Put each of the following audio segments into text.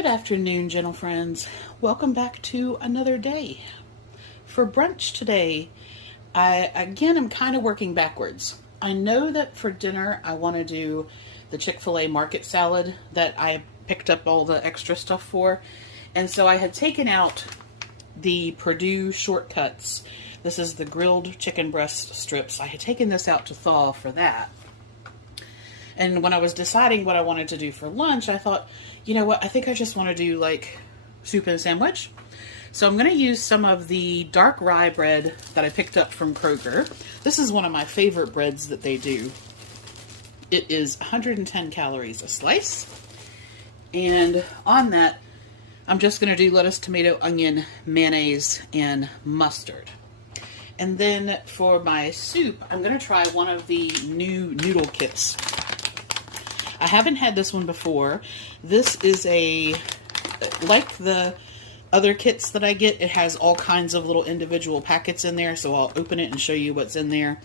Good afternoon, gentle friends. Welcome back to another day. For brunch today, I again am kind of working backwards. I know that for dinner I want to do the Chick-fil-A market salad that I picked up all the extra stuff for. And so I had taken out the Purdue shortcuts. This is the grilled chicken breast strips. I had taken this out to thaw for that. And when I was deciding what I wanted to do for lunch, I thought, you know what, I think I just want to do like soup and a sandwich. So I'm going to use some of the dark rye bread that I picked up from Kroger. This is one of my favorite breads that they do. It is 110 calories a slice. And on that, I'm just going to do lettuce, tomato, onion, mayonnaise, and mustard. And then for my soup, I'm going to try one of the new Noodle Kits. I haven't had this one before. This is like the other kits that I get, it has all kinds of little individual packets in there, so I'll open it and show you what's in there.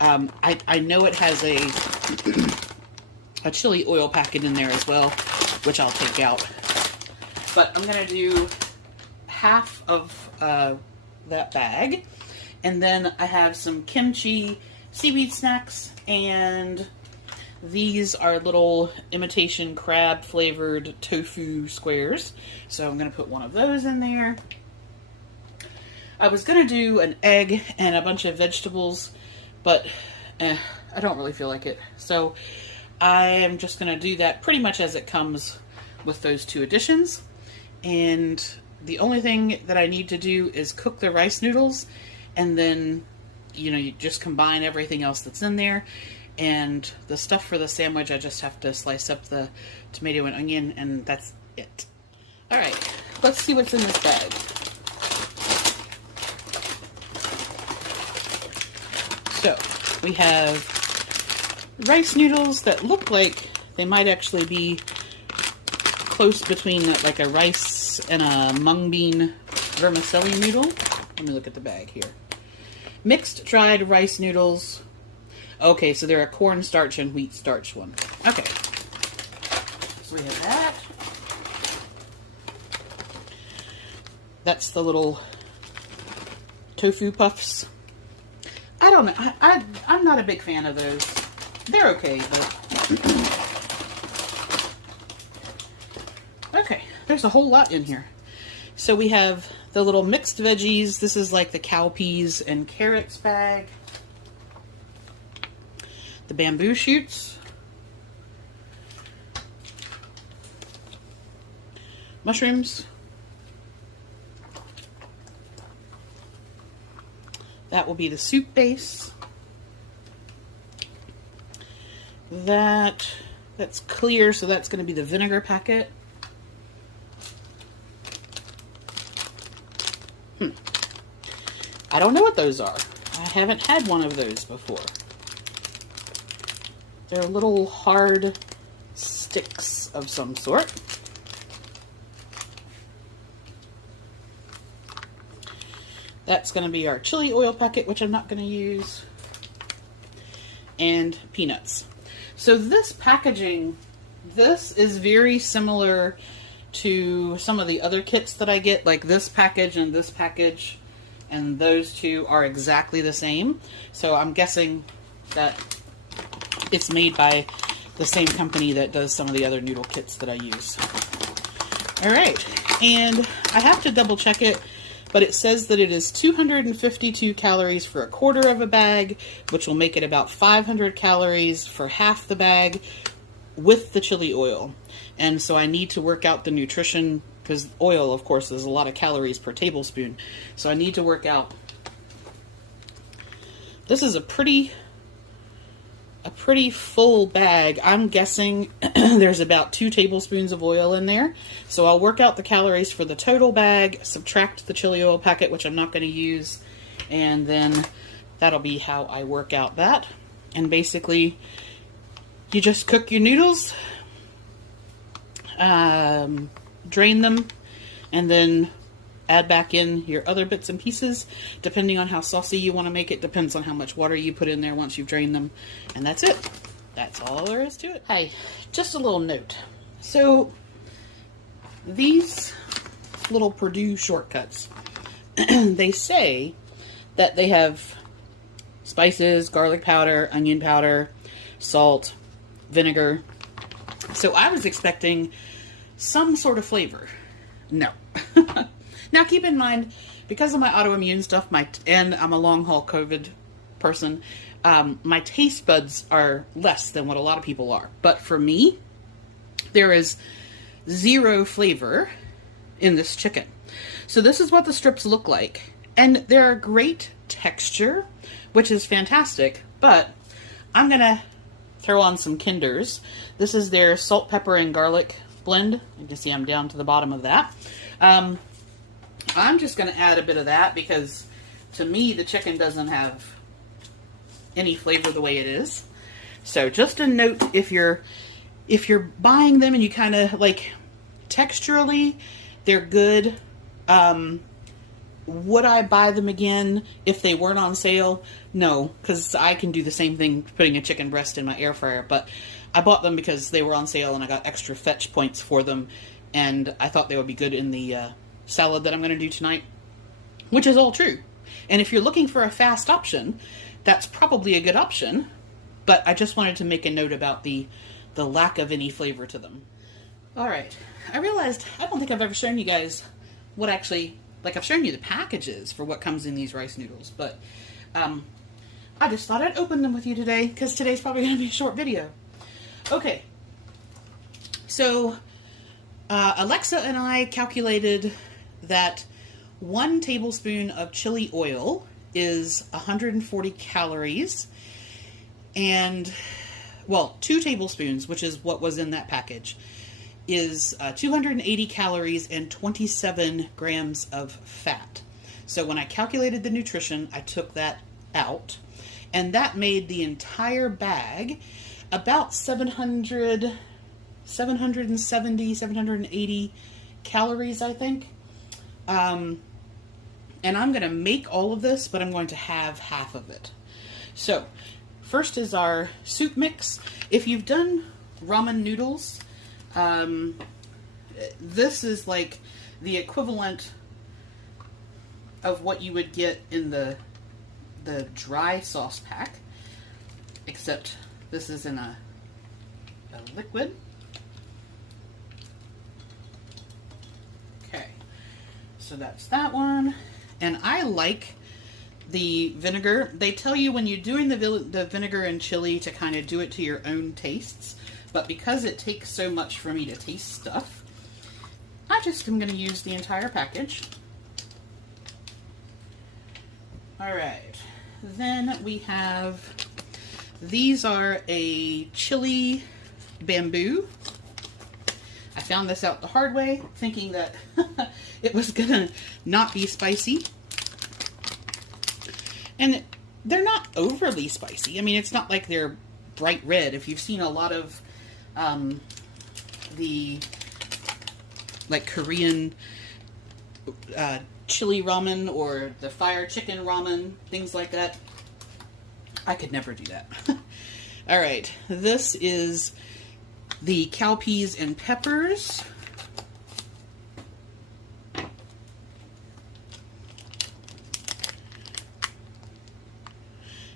I know it has a chili oil packet in there as well, which I'll take out. But I'm going to do half of that bag. And then I have some kimchi, seaweed snacks, and these are little imitation crab flavored tofu squares. So I'm going to put one of those in there. I was going to do an egg and a bunch of vegetables, but I don't really feel like it. So I am just going to do that pretty much as it comes with those two additions. And the only thing that I need to do is cook the rice noodles, and then, you know, you just combine everything else that's in there. And the stuff for the sandwich, I just have to slice up the tomato and onion, and that's it. Alright, let's see what's in this bag. So, we have rice noodles that look like they might actually be close between like a rice and a mung bean vermicelli noodle. Let me look at the bag here. Mixed dried rice noodles. Okay, so they're a cornstarch and wheat starch one. Okay. So we have that. That's the little tofu puffs. I don't know. I'm not a big fan of those. They're okay, but... Okay, there's a whole lot in here. So we have the little mixed veggies. This is like the cowpeas and carrots bag. The bamboo shoots. Mushrooms. That will be the soup base. That's clear, so that's going to be the vinegar packet. I don't know what those are. I haven't had one of those before. They're little hard sticks of some sort. That's going to be our chili oil packet, which I'm not going to use. And peanuts. So this packaging, this is very similar to some of the other kits that I get, like this package and this package, and those two are exactly the same. So I'm guessing that it's made by the same company that does some of the other noodle kits that I use. Alright, and I have to double check it, but it says that it is 252 calories for a quarter of a bag, which will make it about 500 calories for half the bag with the chili oil. And so I need to work out the nutrition, because oil, of course, is a lot of calories per tablespoon. So I need to work out. This is a pretty full bag. I'm guessing there's about 2 tablespoons of oil in there. So I'll work out the calories for the total bag, subtract the chili oil packet, which I'm not going to use, and then that'll be how I work out that. And basically, you just cook your noodles, drain them, and then add back in your other bits and pieces, depending on how saucy you want to make it. Depends on how much water you put in there once you've drained them. And that's it. That's all there is to it. Hey, just a little note. So these little Purdue shortcuts, they say that they have spices, garlic powder, onion powder, salt, vinegar. So I was expecting some sort of flavor. No. Now keep in mind, because of my autoimmune stuff, and I'm a long haul COVID person, my taste buds are less than what a lot of people are. But for me, there is zero flavor in this chicken. So this is what the strips look like. And they're a great texture, which is fantastic. But I'm going to throw on some Kinders. This is their salt, pepper, and garlic blend. You can see I'm down to the bottom of that. I'm just going to add a bit of that because to me the chicken doesn't have any flavor the way it is. So just a note, if you're buying them and you kind of like texturally, they're good. Would I buy them again if they weren't on sale? No, because I can do the same thing putting a chicken breast in my air fryer, but I bought them because they were on sale and I got extra fetch points for them, and I thought they would be good in the salad that I'm going to do tonight, which is all true. And if you're looking for a fast option, that's probably a good option, but I just wanted to make a note about the lack of any flavor to them. Alright, I realized I don't think I've ever shown you guys what actually, like I've shown you the packages for what comes in these rice noodles, but I just thought I'd open them with you today because today's probably going to be a short video. Okay, so Alexa and I calculated that 1 tablespoon of chili oil is 140 calories, and, well, 2 tablespoons, which is what was in that package, is 280 calories and 27 grams of fat. So when I calculated the nutrition, I took that out, and that made the entire bag about 770, 780 calories, I think. And I'm going to make all of this, but I'm going to have half of it. So, first is our soup mix. If you've done ramen noodles, this is like the equivalent of what you would get in the dry sauce pack, except this is in a liquid. Okay, so that's that one. And I like the vinegar. They tell you when you're doing the vinegar and chili to kind of do it to your own tastes, but because it takes so much for me to taste stuff, I just am going to use the entire package. Alright, then we have, these are a chili bamboo. I found this out the hard way, thinking that it was gonna not be spicy. And they're not overly spicy. I mean, it's not like they're bright red. If you've seen a lot of the like Korean chili ramen or the fire chicken ramen, things like that, I could never do that. Alright, this is the cowpeas and peppers. And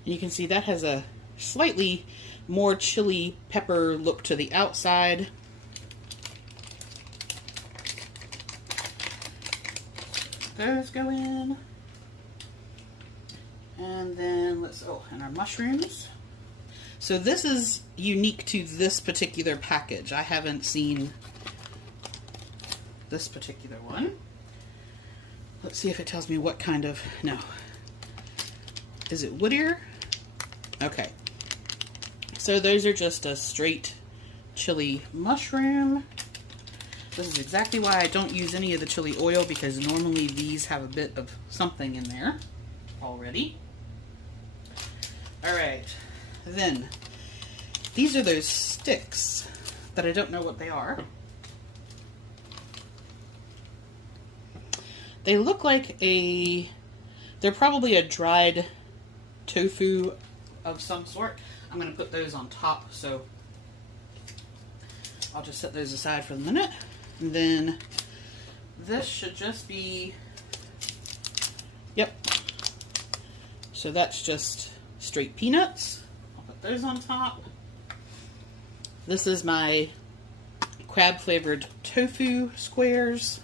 you can see that has a slightly more chili pepper look to the outside. Those go in. And then and our mushrooms. So this is unique to this particular package. I haven't seen this particular one. Let's see if it tells me what kind of, no. Is it woodier? Okay. So those are just a straight chili mushroom. This is exactly why I don't use any of the chili oil, because normally these have a bit of something in there already. Alright, then these are those sticks that I don't know what they are. They look like they're probably a dried tofu of some sort. I'm going to put those on top, so I'll just set those aside for the minute. And then this should just be, yep. So that's just straight peanuts. I'll put those on top. This is my crab flavored tofu squares.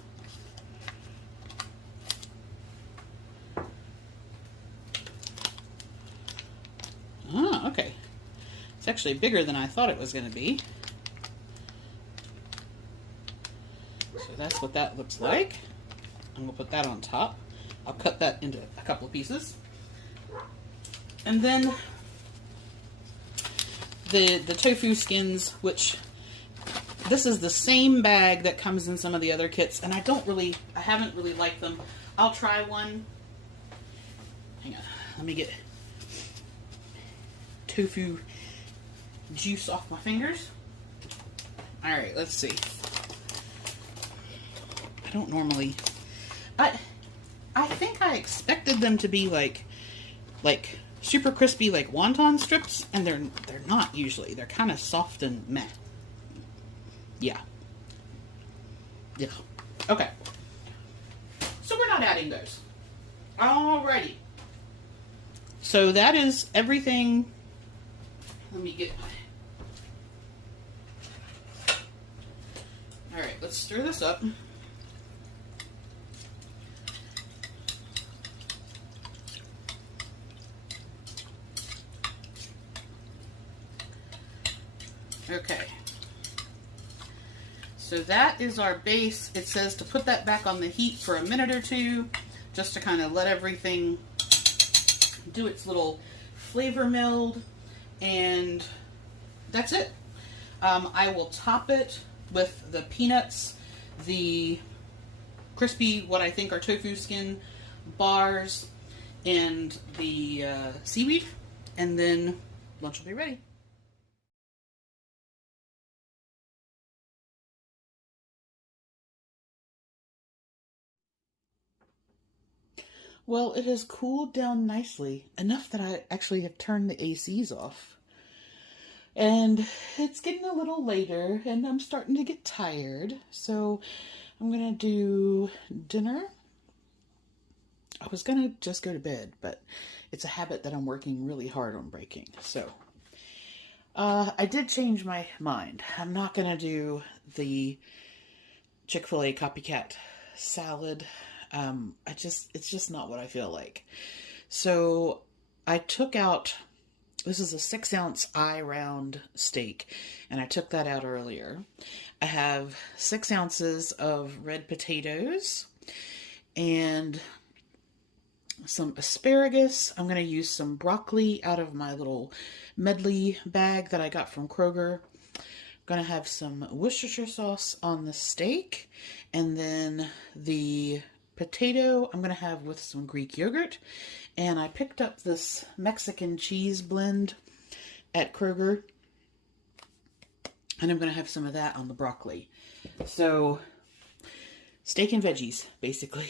Oh, okay. It's actually bigger than I thought it was going to be. So that's what that looks like. I'm going to put that on top. I'll cut that into a couple of pieces. And then the tofu skins, which this is the same bag that comes in some of the other kits, and I haven't really liked them. I'll try one. Hang on, let me get tofu juice off my fingers. All right, let's see. I don't normally, I think I expected them to be like super crispy, like wonton strips, and they're not usually. They're kind of soft and meh. Yeah. Yeah. Okay. So we're not adding those. Alrighty. So that is everything. Let me get my... Alright, let's stir this up. Okay. So that is our base. It says to put that back on the heat for a minute or two, just to kind of let everything do its little flavor meld, and that's it. I will top it with the peanuts, the crispy, what I think are tofu skin bars, and the seaweed, and then lunch will be ready. Well, it has cooled down nicely, enough that I actually have turned the ACs off. And it's getting a little later, and I'm starting to get tired, so I'm going to do dinner. I was going to just go to bed, but it's a habit that I'm working really hard on breaking. So I did change my mind. I'm not going to do the Chick-fil-A copycat salad. It's just not what I feel like. So I took out, this is a 6-ounce eye round steak, and I took that out earlier. I have 6 ounces of red potatoes and some asparagus. I'm going to use some broccoli out of my little medley bag that I got from Kroger. I'm going to have some Worcestershire sauce on the steak, and then the potato I'm going to have with some Greek yogurt. And I picked up this Mexican cheese blend at Kroger, and I'm going to have some of that on the broccoli. So steak and veggies, basically.